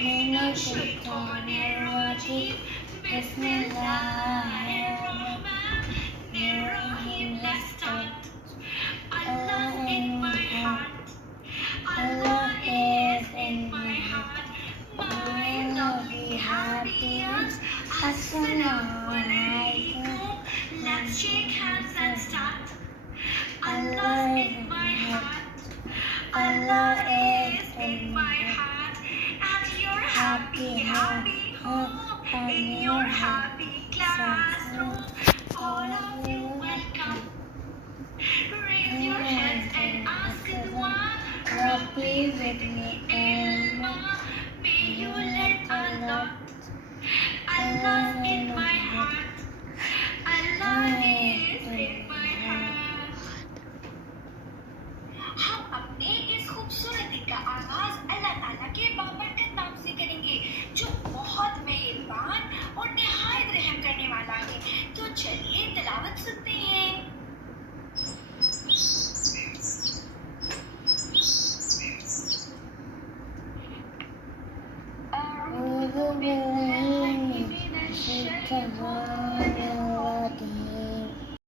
من الشيطان الرجيم بسم الله الرحمن الرحيم. Let's start. Allah in my heart. Allah is in my heart. My lovely happiness. Assalamu alaikum. Let's shake hands and start. Allah in my heart. Allah is in my heart. And you're happy, happy home. In your happy classroom. All of you welcome. Raise your hands and ask one. Repeat with me, Elma. May you learn a lot. Allah in my heart. Allah is in my heart. हम अपने इस खूबसूरती का आगाज अल्लाह ताला के बाबरकत नाम से करेंगे जो बहुत मेहरबान और निहायत रहम करने वाला है। तो चलिए तिलावत सुनते हैं। أعوذ بالله من الشيطان